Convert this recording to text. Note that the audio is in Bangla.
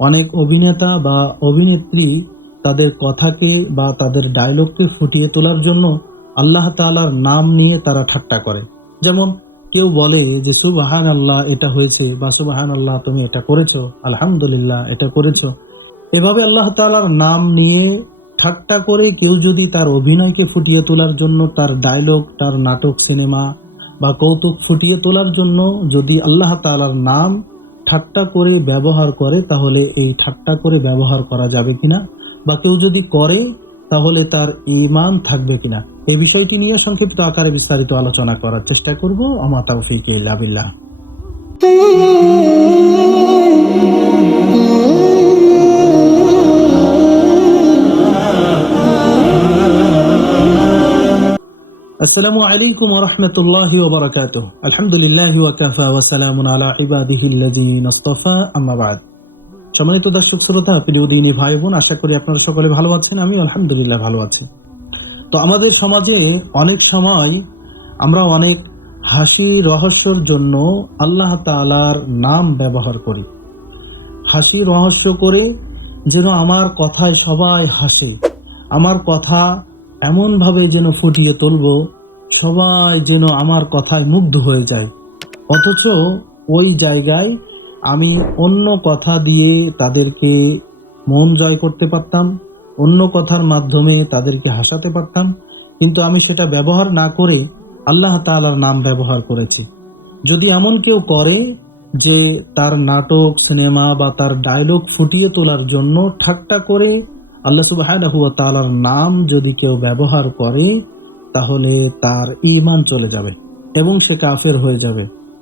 অনেক অভিনেতা বা অভিনেত্রী তাদের কথাকে বা তাদের ডায়লগকে ফুটিয়ে তোলার জন্য আল্লাহ তাআলার নাম নিয়ে তারা ঠাট্টা করে। যেমন কেউ বলে যে সুবহান আল্লাহ এটা হয়েছে, বা সুবহান আল্লাহ তুমি এটা করেছো, আলহামদুলিল্লাহ এটা করেছো। এভাবে আল্লাহ তাআলার নাম নিয়ে ঠাট্টা করে কেউ যদি তার অভিনয়কে ফুটিয়ে তোলার জন্য, তার ডায়লগ, তার নাটক, সিনেমা বা কৌতুক ফুটিয়ে তোলার জন্য যদি আল্লাহ তাআলার নাম ঠাট্টা করে ব্যবহার করে, তাহলে এই ঠাট্টা করে ব্যবহার করা যাবে কিনা, বা কেউ যদি করে তাহলে তার ঈমান থাকবে কিনা, এই বিষয়টি নিয়ে সংক্ষিপ্ত আকারে বিস্তারিত আলোচনা করার চেষ্টা করব। আমা তাওফীক ইল্লা বিল্লাহ। আসসালামু আলাইকুম ওয়া রাহমাতুল্লাহি ওয়া বারাকাতুহু। আলহামদুলিল্লাহি ওয়া কাফা ওয়া সালামুন আলা ইবাদিহিল্লাযীনা ইসতাফা, আম্মা বা'দ। সম্মানিত দর্শক শ্রোতা, প্রিয় দিনী ভাই বোন, আশা করি আপনারা সকলে ভালো আছেন। আমি আলহামদুলিল্লাহ ভালো আছি। তো আমাদের সমাজে অনেক সময় আমরা অনেক হাসি রহস্যর জন্য আল্লাহ তাআলার নাম ব্যবহার করি। হাসি রহস্য করে যেন আমার কথায় সবাই হাসে, আমার কথা এমনভাবে যেন ফুটিয়ে তুলব, সবাই যেন আমার কথায় মুগ্ধ হয়ে যায়। অথচ ওই জায়গায় আমি অন্য কথা দিয়ে তাদেরকে মন জয় করতে পারতাম, অন্য কথার মাধ্যমে তাদেরকে হাসাতে পারতাম, কিন্তু আমি সেটা ব্যবহার না করে আল্লাহ তাআলার নাম ব্যবহার করেছি। যদি এমন কেউ করে যে তার নাটক, সিনেমা বা তার ডায়লগ ফুটিয়ে তোলার জন্য ঠাট্টা করে আল্লাহ সুবহানাহু ওয়া তাআলার নাম যদি কেউ ব্যবহার করে, তাহলে তার ঈমান চলে যাবে এবং সে কাফের হয়ে যাবে।